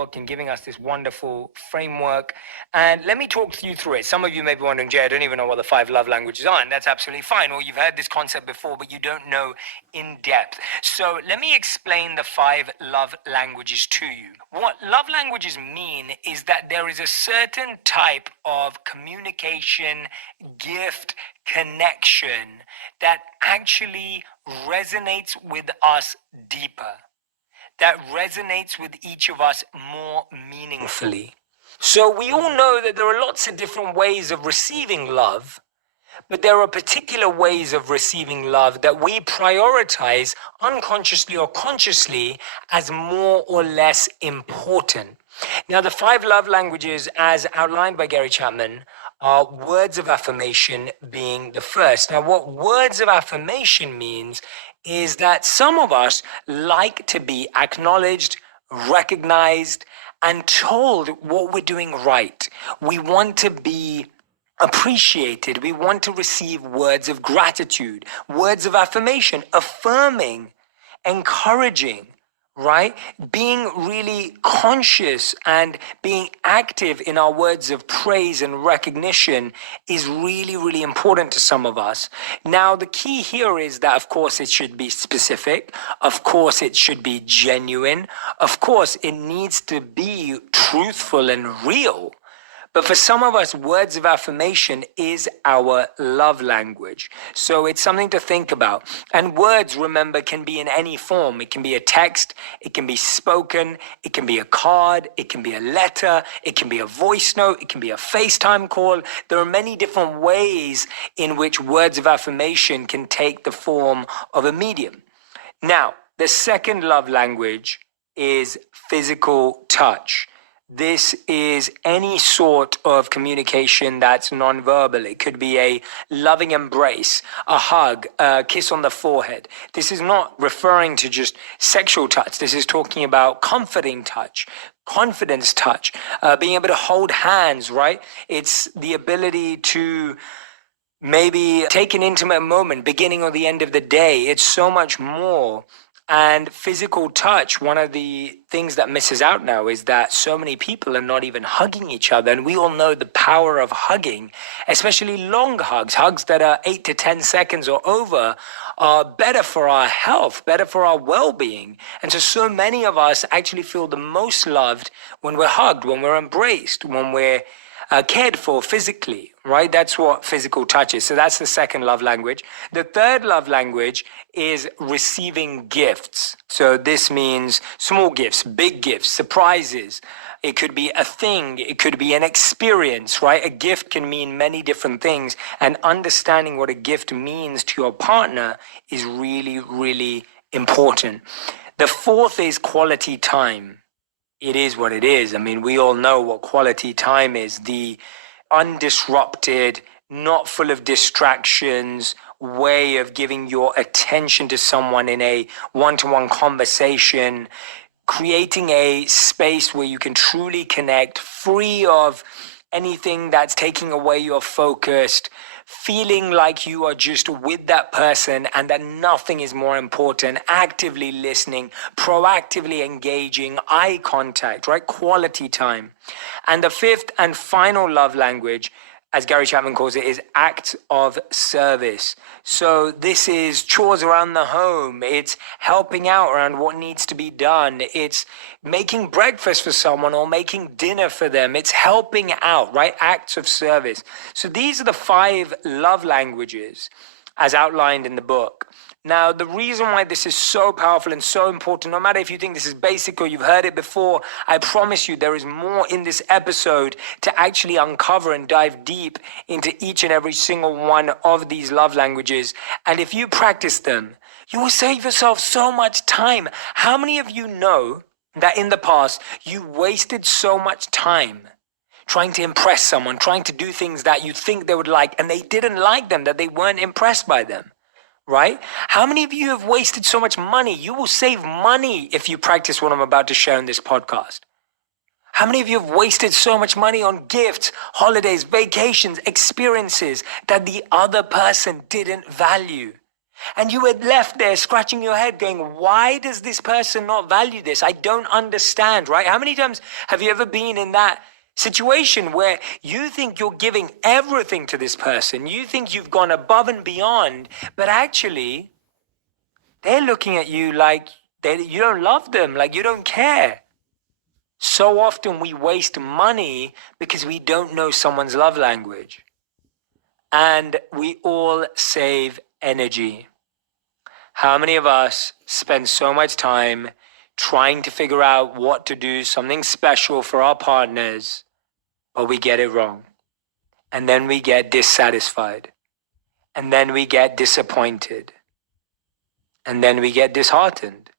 book and giving us this wonderful framework. And let me talk you through it. Some of you may be wondering, Jay, I don't even know what the 5 love languages are, and that's absolutely fine. Or you've heard this concept before, but you don't know in depth. So let me explain the 5 love languages to you. What love languages mean is that there is a certain type of communication, gift, connection that actually resonates with us deeper, that resonates with each of us more meaningfully. So we all know that there are lots of different ways of receiving love, but there are particular ways of receiving love that we prioritize unconsciously or consciously as more or less important. Now, the 5 love languages, as outlined by Gary Chapman, are words of affirmation being the first. Now, what words of affirmation means is that some of us like to be acknowledged, recognized, and told what we're doing right. We want to be appreciated. We want to receive words of gratitude, words of affirmation, affirming, encouraging, right? Being really conscious and being active in our words of praise and recognition is really, really important to some of us. Now, the key here is that, of course, it should be specific. Of course, it should be genuine. Of course, it needs to be truthful and real. But for some of us, words of affirmation is our love language. So it's something to think about. And words, remember, can be in any form. It can be a text, it can be spoken, it can be a card, it can be a letter, it can be a voice note, it can be a FaceTime call. There are many different ways in which words of affirmation can take the form of a medium. Now, the second love language is physical touch. This is any sort of communication that's nonverbal. It could be a loving embrace, a hug, a kiss on the forehead. This is not referring to just sexual touch. This is talking about comforting touch, confidence touch, being able to hold hands, right? It's the ability to maybe take an intimate moment, beginning or the end of the day. It's so much more. And physical touch, one of the things that misses out now is that so many people are not even hugging each other. And we all know the power of hugging, especially long hugs, hugs that are 8 to 10 seconds or over, are better for our health, better for our well-being. And so many of us actually feel the most loved when we're hugged, when we're embraced, when we're cared for physically, right? That's what physical touch is. So that's the second love language. The third love language is receiving gifts. So this means small gifts, big gifts, surprises. It could be a thing. It could be an experience, right? A gift can mean many different things. And understanding what a gift means to your partner is really, really important. The fourth is quality time. It is what it is. I mean, we all know what quality time is. The undisrupted, not full of distractions way of giving your attention to someone in a one-to-one conversation, creating a space where you can truly connect, free of anything that's taking away your focus, feeling like you are just with that person and that nothing is more important, actively listening, proactively engaging, eye contact, right? Quality time. And the fifth and final love language, as Gary Chapman calls it, is acts of service. So this is chores around the home. It's helping out around what needs to be done. It's making breakfast for someone or making dinner for them. It's helping out, right? Acts of service. So these are the 5 love languages as outlined in the book. Now, the reason why this is so powerful and so important, no matter if you think this is basic or you've heard it before, I promise you there is more in this episode to actually uncover and dive deep into each and every single one of these love languages. And if you practice them, you will save yourself so much time. How many of you know that in the past you wasted so much time trying to impress someone, trying to do things that you think they would like and they didn't like them, that they weren't impressed by them? Right? How many of you have wasted so much money? You will save money if you practice what I'm about to share in this podcast. How many of you have wasted so much money on gifts, holidays, vacations, experiences that the other person didn't value? And you were left there scratching your head going, why does this person not value this? I don't understand, right? How many times have you ever been in that situation where you think you're giving everything to this person? You think you've gone above and beyond, but actually they're looking at you like you don't love them, like you don't care. So often we waste money because we don't know someone's love language. And we all save energy. How many of us spend so much time trying to figure out what to do, something special for our partners, but we get it wrong? And then we get dissatisfied. And then we get disappointed. And then we get disheartened.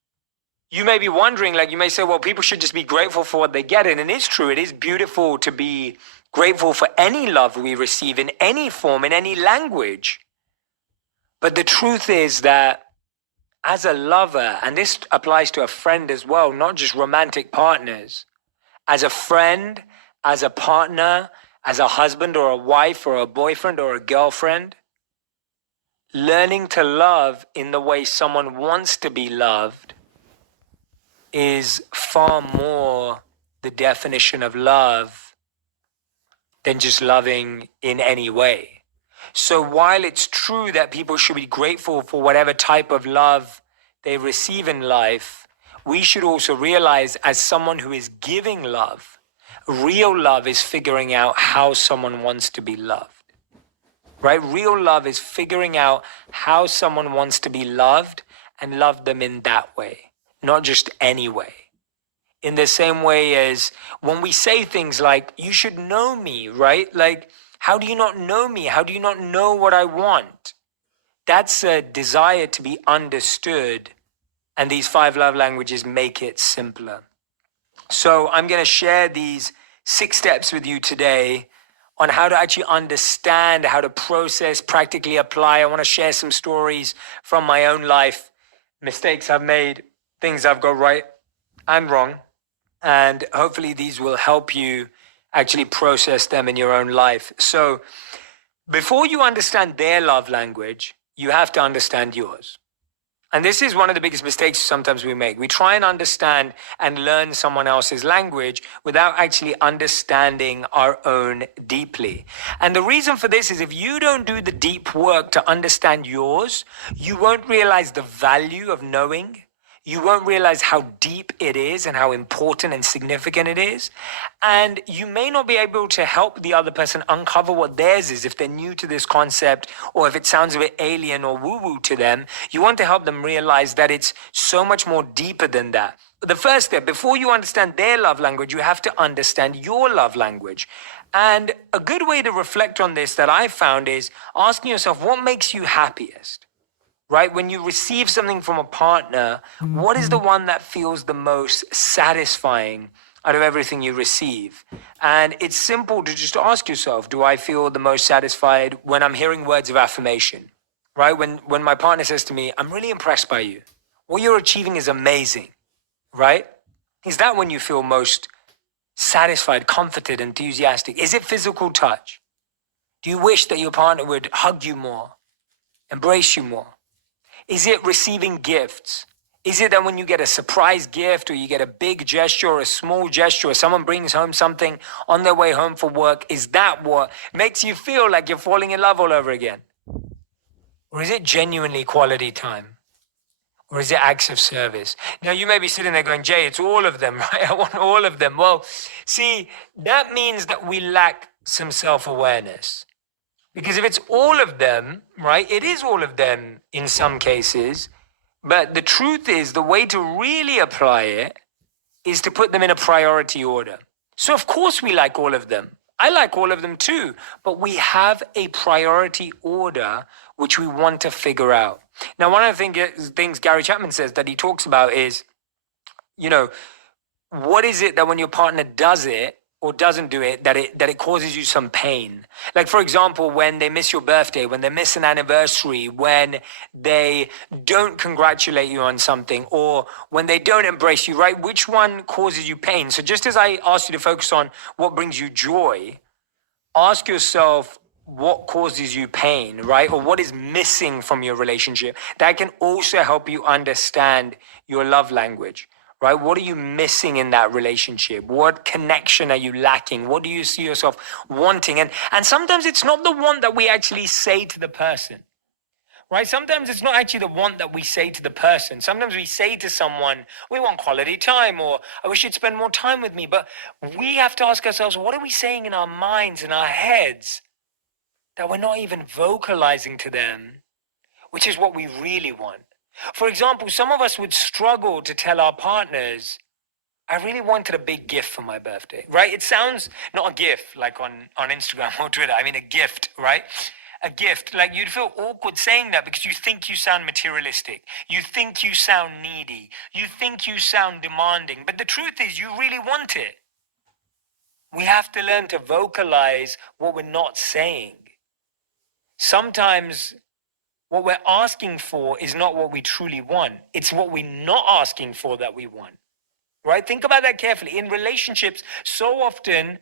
You may be wondering, like you may say, well, people should just be grateful for what they get. And it is true. It is beautiful to be grateful for any love we receive in any form, in any language. But the truth is that as a lover, and this applies to a friend as well, not just romantic partners, as a friend, as a partner, as a husband or a wife or a boyfriend or a girlfriend, learning to love in the way someone wants to be loved is far more the definition of love than just loving in any way. So while it's true that people should be grateful for whatever type of love they receive in life, we should also realize, as someone who is giving love, real love is figuring out how someone wants to be loved, right? Real love is figuring out how someone wants to be loved and love them in that way, not just any way. In the same way as when we say things like, you should know me, right? Like, how do you not know me? How do you not know what I want? That's a desire to be understood. And these 5 love languages make it simpler. So I'm going to share these 6 steps with you today on how to actually understand, how to process, practically apply. I want to share some stories from my own life, mistakes I've made, things I've got right and wrong. And hopefully these will help you actually process them in your own life. So before you understand their love language, you have to understand yours. And this is one of the biggest mistakes sometimes we make. We try and understand and learn someone else's language without actually understanding our own deeply. And the reason for this is if you don't do the deep work to understand yours, you won't realize the value of knowing. You won't realize how deep it is and how important and significant it is. And you may not be able to help the other person uncover what theirs is if they're new to this concept, or if it sounds a bit alien or woo-woo to them. You want to help them realize that it's so much more deeper than that. The first step, before you understand their love language, you have to understand your love language. And a good way to reflect on this that I found is asking yourself, what makes you happiest? Right? When you receive something from a partner, what is the one that feels the most satisfying out of everything you receive? And it's simple to just ask yourself, do I feel the most satisfied when I'm hearing words of affirmation? Right? When my partner says to me, I'm really impressed by you. What you're achieving is amazing. Right? Is that when you feel most satisfied, comforted, enthusiastic? Is it physical touch? Do you wish that your partner would hug you more, embrace you more? Is it receiving gifts? Is it that when you get a surprise gift, or you get a big gesture or a small gesture, or someone brings home something on their way home from work, is that what makes you feel like you're falling in love all over again? Or is it genuinely quality time? Or is it acts of service? Now, you may be sitting there going, Jay, it's all of them, right? I want all of them. Well, see, that means that we lack some self-awareness. Because if it's all of them, right, it is all of them in some cases. But the truth is, the way to really apply it is to put them in a priority order. So of course we like all of them. I like all of them too. But we have a priority order which we want to figure out. Now, one of the things Gary Chapman says that he talks about is, what is it that when your partner does it, or doesn't do it, that it causes you some pain? Like, for example, when they miss your birthday, when they miss an anniversary, when they don't congratulate you on something, or when they don't embrace you, right? Which one causes you pain? So just as I asked you to focus on what brings you joy, ask yourself, what causes you pain, right? Or what is missing from your relationship. That can also help you understand your love language, right? What are you missing in that relationship? What connection are you lacking? What do you see yourself wanting? And sometimes it's not the one that we actually say to the person. Right? Sometimes it's not actually the want that we say to the person. Sometimes we say to someone, we want quality time, or I wish you'd spend more time with me. But we have to ask ourselves, what are we saying in our minds, in our heads, that we're not even vocalizing to them, which is what we really want? For example, some of us would struggle to tell our partners, I really wanted a big gift for my birthday, right? It sounds not a gift like on Instagram or Twitter. I mean, a gift, right? A gift. Like you'd feel awkward saying that because you think you sound materialistic. You think you sound needy. You think you sound demanding. But the truth is, you really want it. We have to learn to vocalize what we're not saying. Sometimes what we're asking for is not what we truly want. It's what we're not asking for that we want. Right? Think about that carefully. In relationships, so often,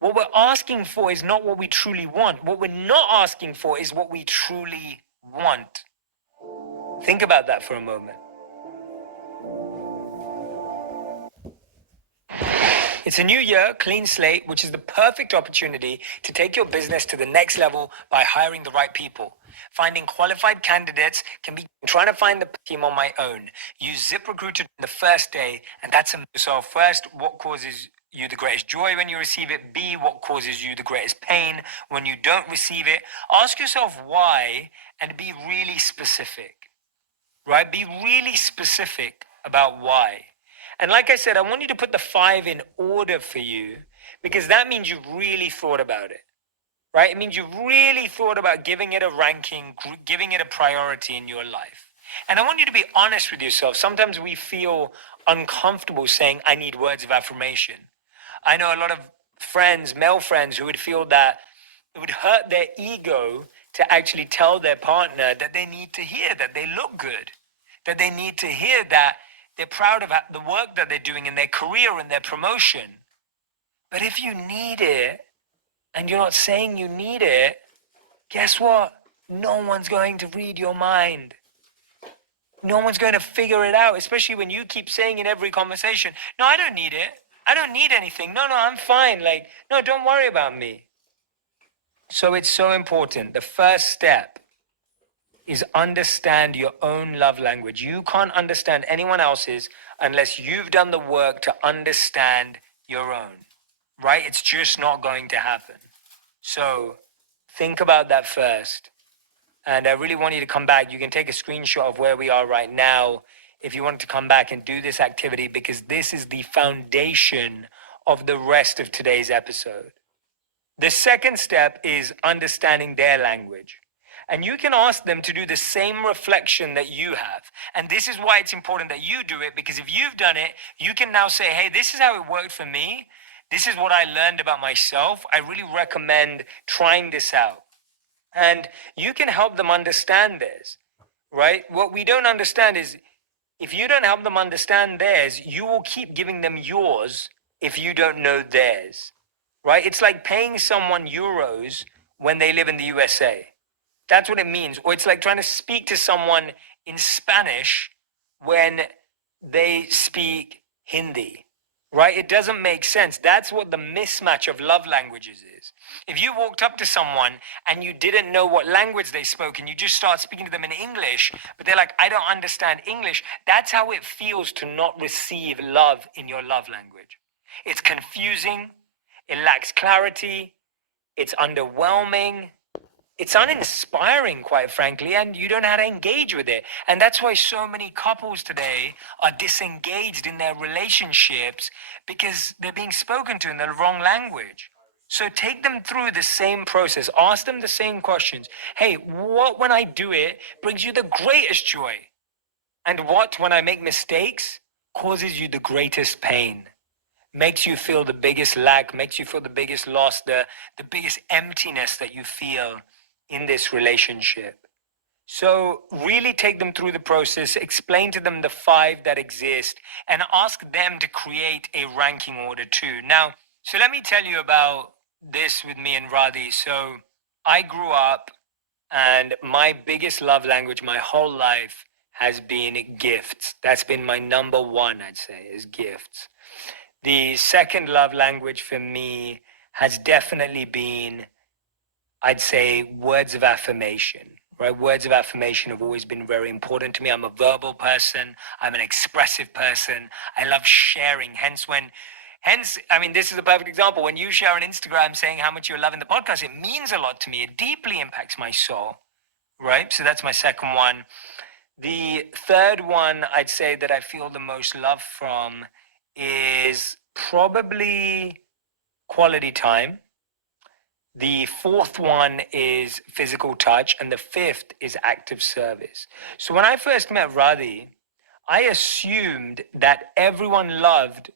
what we're asking for is not what we truly want. What we're not asking for is what we truly want. Think about that for a moment. It's a new year, clean slate, which is the perfect opportunity to take your business to the next level by hiring the right people. Finding qualified candidates can be trying to find the team on my own. Use ZipRecruiter the first day, and that's so first, what causes you the greatest joy when you receive it? B, what causes you the greatest pain when you don't receive it? Ask yourself why and be really specific, right? Be really specific about why. And like I said, I want you to put the 5 in order for you because that means you've really thought about it, right? It means you've really thought about giving it a ranking, giving it a priority in your life. And I want you to be honest with yourself. Sometimes we feel uncomfortable saying, I need words of affirmation. I know a lot of friends, male friends, who would feel that it would hurt their ego to actually tell their partner that they need to hear that they look good, that they need to hear that they're proud of the work that they're doing in their career and their promotion. But if you need it and you're not saying you need it, guess what? No one's going to read your mind. No one's going to figure it out, especially when you keep saying in every conversation, no, I don't need it. I don't need anything. No, I'm fine. Like, no, don't worry about me. So it's so important. The first step is understand your own love language. You can't understand anyone else's unless you've done the work to understand your own, right? It's just not going to happen. So think about that first. And I really want you to come back. You can take a screenshot of where we are right now if you want to come back and do this activity, because this is the foundation of the rest of today's episode. The second step is understanding their language. And you can ask them to do the same reflection that you have. And this is why it's important that you do it, because if you've done it, you can now say, hey, this is how it worked for me. This is what I learned about myself. I really recommend trying this out. And you can help them understand this, right? What we don't understand is if you don't help them understand theirs, you will keep giving them yours if you don't know theirs, right? It's like paying someone euros when they live in the USA. That's what it means. Or it's like trying to speak to someone in Spanish when they speak Hindi, right? It doesn't make sense. That's what the mismatch of love languages is. If you walked up to someone and you didn't know what language they spoke and you just start speaking to them in English, but they're like, I don't understand English, that's how it feels to not receive love in your love language. It's confusing, it lacks clarity, it's underwhelming, it's uninspiring, quite frankly, and you don't know how to engage with it. And that's why so many couples today are disengaged in their relationships because they're being spoken to in the wrong language. So take them through the same process. Ask them the same questions. Hey, what when I do it brings you the greatest joy? And what when I make mistakes causes you the greatest pain? Makes you feel the biggest lack, makes you feel the biggest loss, the biggest emptiness that you feel in this relationship. So really take them through the process, explain to them the 5 that exist, and ask them to create a ranking order too. Now, so let me tell you about this with me and Radhi. So I grew up, and my biggest love language my whole life has been gifts. That's been my number one, I'd say, is gifts. The second love language for me has definitely been, I'd say, words of affirmation. Right? Words of affirmation have always been very important to me. I'm a verbal person. I'm an expressive person. I love sharing. I mean, this is a perfect example. When you share on Instagram saying how much you're loving the podcast, it means a lot to me. It deeply impacts my soul. Right? So that's my second one. The third one I'd say that I feel the most love from is probably quality time. The fourth one is physical touch, and the fifth is active service. So when I first met Radhi, I assumed that everyone loved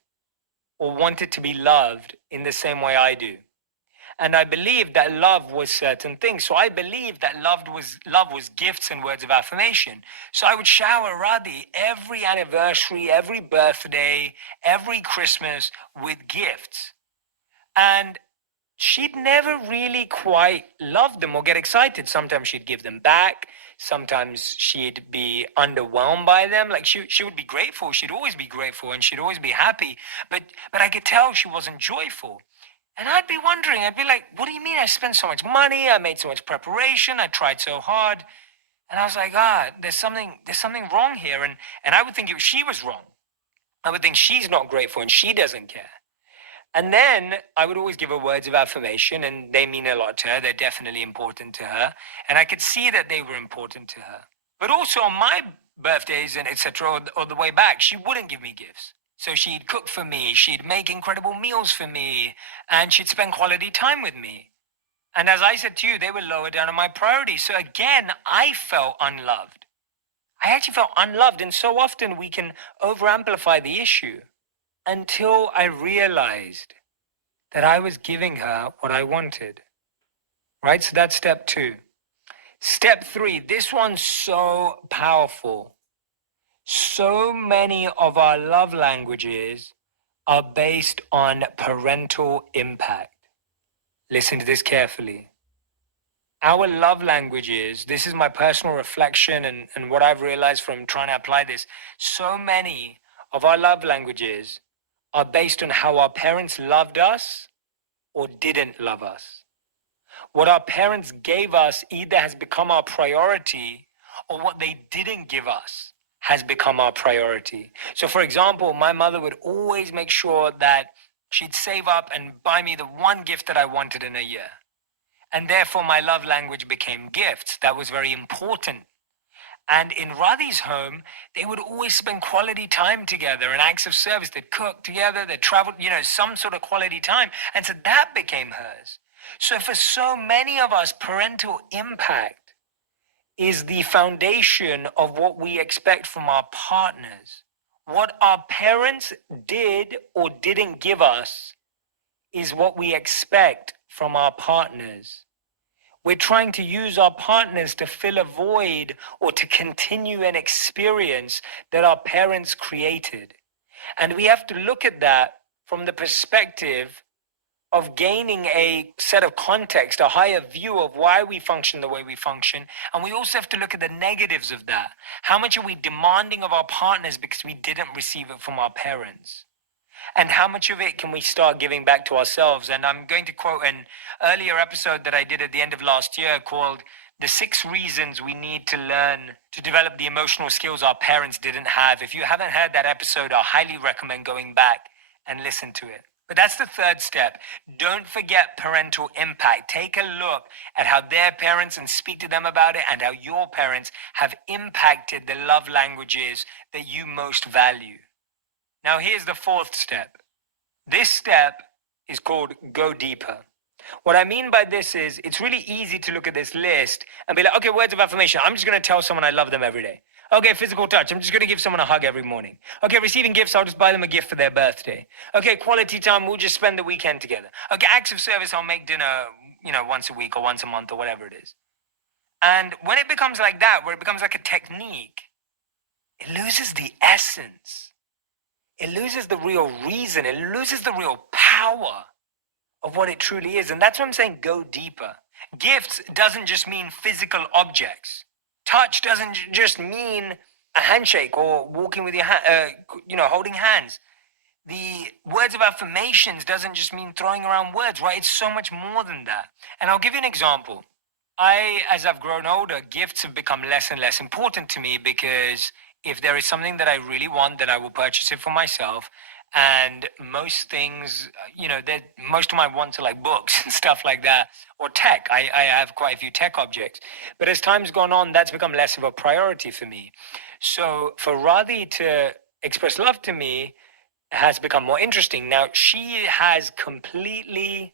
or wanted to be loved in the same way I do. And I believed that love was certain things. So I believed that love was gifts and words of affirmation. So I would shower Radhi every anniversary, every birthday, every Christmas with gifts. And she'd never really quite love them or get excited. Sometimes she'd give them back. Sometimes she'd be underwhelmed by them. Like she would be grateful. She'd always be grateful and she'd always be happy. But I could tell she wasn't joyful. And I'd be wondering, I'd be like, what do you mean I spent so much money? I made so much preparation. I tried so hard. And I was like, there's something wrong here. And I would think she was wrong. I would think she's not grateful and she doesn't care. And then I would always give her words of affirmation, and they mean a lot to her. They're definitely important to her. And I could see that they were important to her. But also on my birthdays and etc., or the way back, she wouldn't give me gifts. So she'd cook for me, she'd make incredible meals for me, and she'd spend quality time with me. And as I said to you, they were lower down on my priority. So again, I felt unloved. I actually felt unloved, and so often we can overamplify the issue. Until I realized that I was giving her what I wanted. Right? So that's step 2. Step 3, this one's so powerful. So many of our love languages are based on parental impact. Listen to this carefully. Our love languages, this is my personal reflection and what I've realized from trying to apply this. So many of our love languages are based on how our parents loved us or didn't love us. What our parents gave us either has become our priority, or what they didn't give us has become our priority. So for example, my mother would always make sure that she'd save up and buy me the one gift that I wanted in a year. And therefore my love language became gifts. That was very important. And in Radhi's home, they would always spend quality time together and acts of service. They'd cook together, they'd travel, some sort of quality time. And so that became hers. So for so many of us, parental impact is the foundation of what we expect from our partners. What our parents did or didn't give us is what we expect from our partners. We're trying to use our partners to fill a void or to continue an experience that our parents created. And we have to look at that from the perspective of gaining a set of context, a higher view of why we function the way we function. And we also have to look at the negatives of that. How much are we demanding of our partners because we didn't receive it from our parents? And how much of it can we start giving back to ourselves? And I'm going to quote an earlier episode that I did at the end of last year called The 6 Reasons We Need to Learn to Develop the Emotional Skills Our Parents Didn't Have. If you haven't heard that episode, I highly recommend going back and listen to it. But that's the third step. Don't forget parental impact. Take a look at how their parents and speak to them about it, and how your parents have impacted the love languages that you most value. Now, here's the fourth step. This step is called go deeper. What I mean by this is it's really easy to look at this list and be like, okay, words of affirmation. I'm just going to tell someone I love them every day. Okay, physical touch. I'm just going to give someone a hug every morning. Okay, receiving gifts. I'll just buy them a gift for their birthday. Okay, quality time. We'll just spend the weekend together. Okay, acts of service. I'll make dinner, once a week or once a month or whatever it is. And when it becomes like that, where it becomes like a technique, it loses the essence. It loses the real reason. It loses the real power of what it truly is. And that's what I'm saying, go deeper. Gifts doesn't just mean physical objects. Touch doesn't just mean a handshake or walking with your holding hands. The words of affirmations doesn't just mean throwing around words, right? It's so much more than that. And I'll give you an example. As I've grown older, gifts have become less and less important to me because if there is something that I really want, then I will purchase it for myself. And most things, most of my wants are like books and stuff like that, or tech. I have quite a few tech objects. But as time's gone on, that's become less of a priority for me. So for Radhi to express love to me has become more interesting. Now, she has completely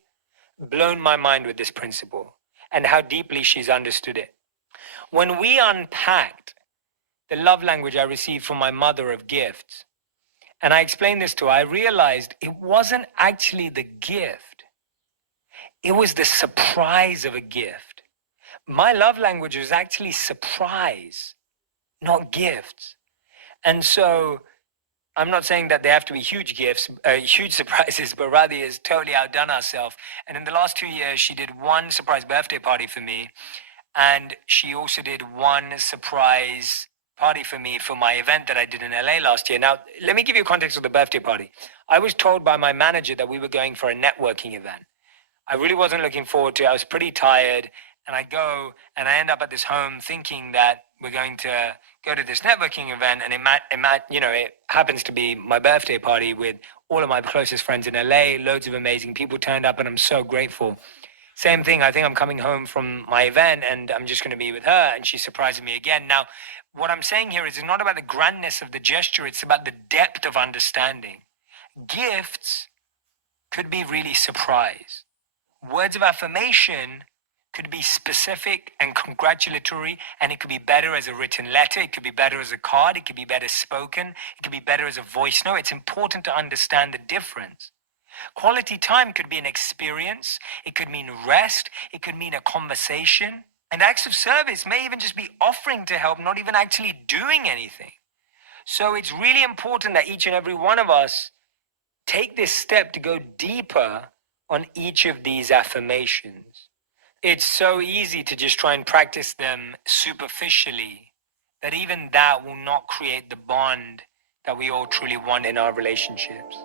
blown my mind with this principle and how deeply she's understood it. When we unpacked the love language I received from my mother of gifts, and I explained this to her, I realized it wasn't actually the gift. It was the surprise of a gift. My love language was actually surprise, not gifts. And so I'm not saying that they have to be huge gifts, huge surprises, but rather has totally outdone herself. And in the last 2 years, she did one surprise birthday party for me. And she also did one surprise party for me for my event that I did in LA last year. Now, let me give you context of the birthday party. I was told by my manager that we were going for a networking event. I really wasn't looking forward to it. I was pretty tired. And I go and I end up at this home thinking that we're going to go to this networking event. And it happens to be my birthday party with all of my closest friends in LA. Loads of amazing people turned up and I'm so grateful. Same thing. I think I'm coming home from my event and I'm just going to be with her and she's surprising me again. Now, what I'm saying here is it's not about the grandness of the gesture. It's about the depth of understanding. Gifts could be really surprise. Words of affirmation could be specific and congratulatory, and it could be better as a written letter. It could be better as a card. It could be better spoken. It could be better as a voice note. It's important to understand the difference. Quality time could be an experience. It could mean rest. It could mean a conversation. And acts of service may even just be offering to help, not even actually doing anything. So it's really important that each and every one of us take this step to go deeper on each of these affirmations. It's so easy to just try and practice them superficially that even that will not create the bond that we all truly want in our relationships.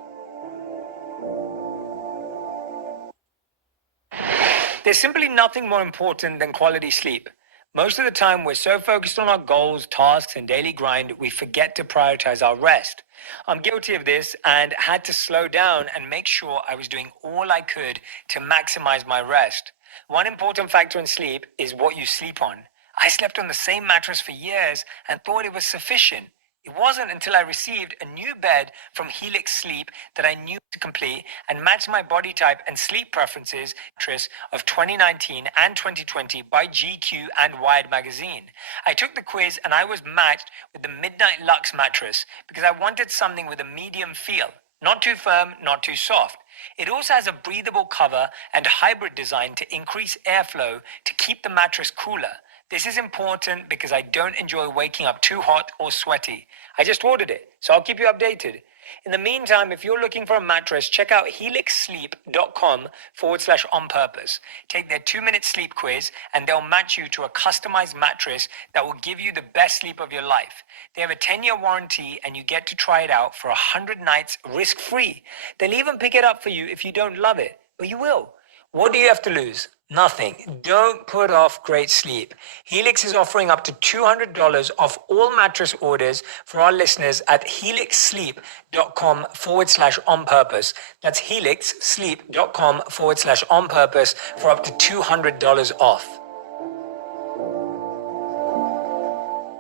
There's simply nothing more important than quality sleep. Most of the time, we're so focused on our goals, tasks, and daily grind, we forget to prioritize our rest. I'm guilty of this and had to slow down and make sure I was doing all I could to maximize my rest. One important factor in sleep is what you sleep on. I slept on the same mattress for years and thought it was sufficient. It wasn't until I received a new bed from Helix Sleep that I knew to complete and match my body type and sleep preferences mattress of 2019 and 2020 by GQ and Wired magazine. I took the quiz and I was matched with the Midnight Luxe mattress because I wanted something with a medium feel. Not too firm, not too soft. It also has a breathable cover and hybrid design to increase airflow to keep the mattress cooler. This is important because I don't enjoy waking up too hot or sweaty. I just ordered it, so I'll keep you updated. In the meantime, if you're looking for a mattress, check out helixsleep.com/on-purpose. Take their 2-minute sleep quiz and they'll match you to a customized mattress that will give you the best sleep of your life. They have a 10-year warranty and you get to try it out for 100 nights risk-free. They'll even pick it up for you if you don't love it, but you will. What do you have to lose? Nothing. Don't put off great sleep. Helix is offering up to $200 off all mattress orders for our listeners at helixsleep.com/on-purpose. That's helixsleep.com/on-purpose for up to $200 off.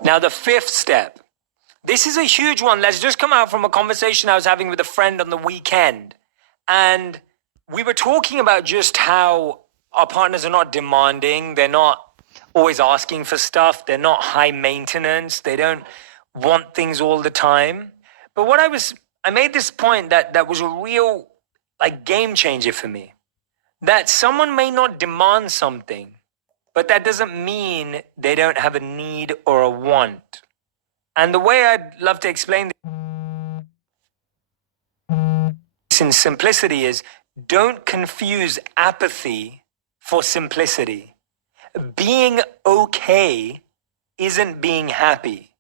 Now, the fifth step. This is a huge one. Let's just come out from a conversation I was having with a friend on the weekend. And we were talking about just how our partners are not demanding. They're not always asking for stuff. They're not high maintenance. They don't want things all the time. But I made this point that was a real game changer for me. That someone may not demand something, but that doesn't mean they don't have a need or a want. And the way I'd love to explain this in simplicity is don't confuse apathy for simplicity. Being okay isn't being happy.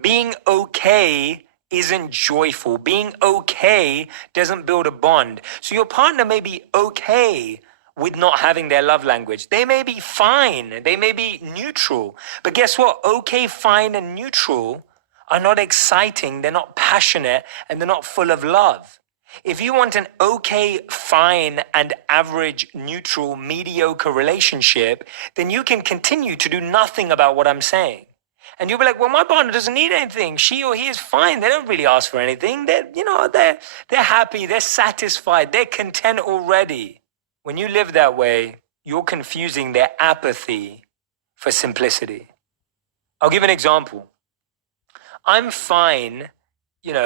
Being okay isn't joyful. Being okay doesn't build a bond. So your partner may be okay with not having their love language. They may be fine. They may be neutral. But guess what? Okay, fine, and neutral are not exciting. They're not passionate, and they're not full of love. If you want an okay, fine, and average, neutral, mediocre relationship, then you can continue to do nothing about what I'm saying. And you'll be like, well, my partner doesn't need anything. She or he is fine. They don't really ask for anything. They're happy. They're satisfied. They're content already. When you live that way, you're confusing their apathy for simplicity. I'll give an example. I'm fine,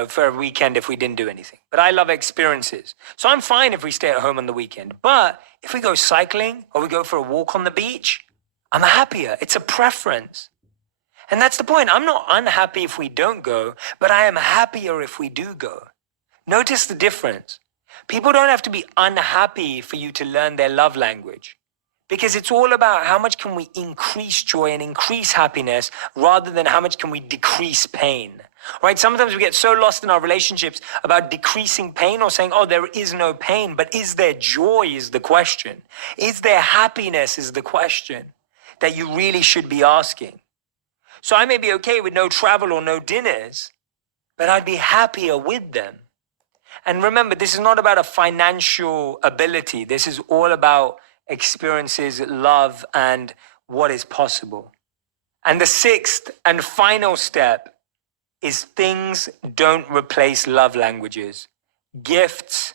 for a weekend if we didn't do anything. But I love experiences. So I'm fine if we stay at home on the weekend. But if we go cycling or we go for a walk on the beach, I'm happier. It's a preference. And that's the point. I'm not unhappy if we don't go, but I am happier if we do go. Notice the difference. People don't have to be unhappy for you to learn their love language, because it's all about how much can we increase joy and increase happiness rather than how much can we decrease pain. Right? Sometimes we get so lost in our relationships about decreasing pain or saying, oh, there is no pain, but is there joy is the question. Is there happiness is the question that you really should be asking. So I may be okay with no travel or no dinners, but I'd be happier with them. And remember, this is not about a financial ability. This is all about experiences, love, and what is possible. And the sixth and final step is things don't replace love languages. Gifts,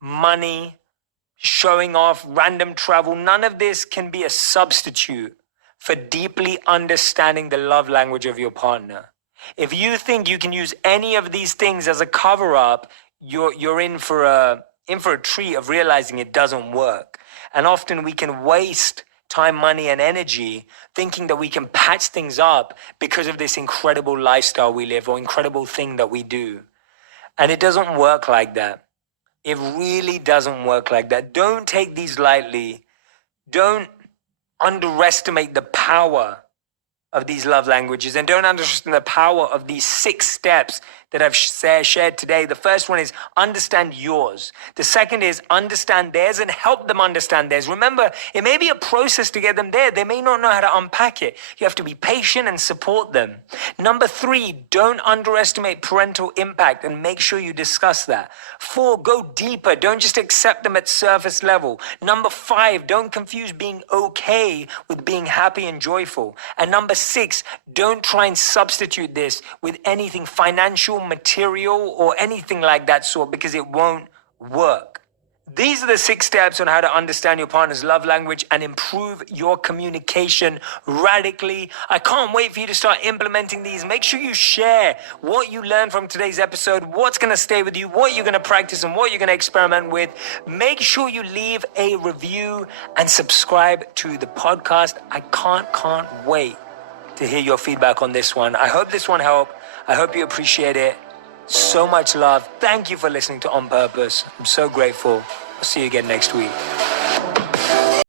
money, showing off, random travel, none of this can be a substitute for deeply understanding the love language of your partner. If you think you can use any of these things as a cover-up, you're in for a treat of realizing it doesn't work. And often we can waste time, money, and energy thinking that we can patch things up because of this incredible lifestyle we live or incredible thing that we do. And it doesn't work like that. It really doesn't work like that. Don't take these lightly. Don't underestimate the power of these love languages, and don't underestimate the power of these 6 steps that I've shared today. The first one is understand yours. The second is understand theirs and help them understand theirs. Remember, it may be a process to get them there. They may not know how to unpack it. You have to be patient and support them. Number 3, don't underestimate parental impact and make sure you discuss that. 4, go deeper. Don't just accept them at surface level. Number 5, don't confuse being okay with being happy and joyful. And number 6, don't try and substitute this with anything financial, material, or anything like that sort, because it won't work. These are the 6 steps on how to understand your partner's love language and improve your communication radically. I can't wait for you to start implementing these. Make sure you share what you learned from today's episode, what's going to stay with you, what you're going to practice, and what you're going to experiment with. Make sure you leave a review and subscribe to the podcast. I can't wait to hear your feedback on this one. I hope this one helped. I hope you appreciate it. So much love. Thank you for listening to On Purpose. I'm so grateful. I'll see you again next week.